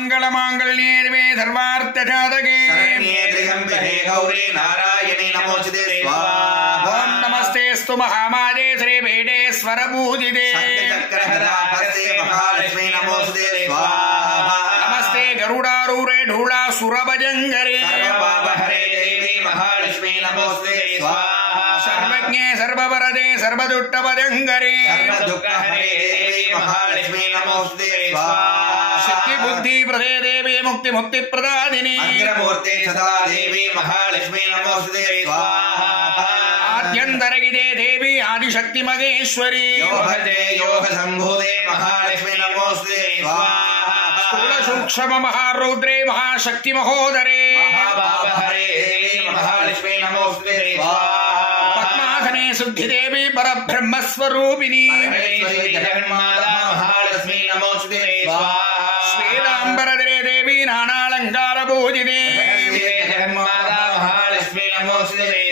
मंगलमांगल्ये सर्वार्थसाधके शरण्ये त्र्यंबके गौरी नारायणी नमोस्तुते स्वाहा। ओम नमस्तेस्तु महामाये श्रीवेदेश्वर पूजिते शक्तिचक्रहस्ते महालक्ष्मी नमोस्तुते स्वाहा। नमस्ते गरुडारूढे ढूढासुरभजङ्करे सर्वपापहरे देवी महालक्ष्मी नमोस्तुते स्वाहा। सर्वज्ञे सर्ववरदे सर्वदुष्टभजङ्करे सर्वदुःखहरे देवी महालक्ष्मी नमोस्तुते स्वाहा। शक्ति बुद्धि प्रदे देवी मुक्ति मुक्ति प्रदादिनी अग्रमूर्ते सदा देवी महालक्ष्मी नमोस्तुते स्वाहा। आद्यन्तरगिदे देवी आदिशक्ति महेश्वरी योगते योग संभूते महालक्ष्मी नमोस्तुते स्वाहा। स्थूल सूक्ष्म महारुद्रे महाशक्ति महोदरे महाभावहरे देवी महालक्ष्मी नमोस्तुते स्वाहा। पद्मासने शुद्धि देवी परब्रह्म स्वरूपिणी परमेश्वरी जगन्माता महालक्ष्मी नमोस्तुते स्वाहा। श्वेतांबरधरे देवी नानालंकार पूजिते जगन्माता महालक्ष्मी नमोस्तुते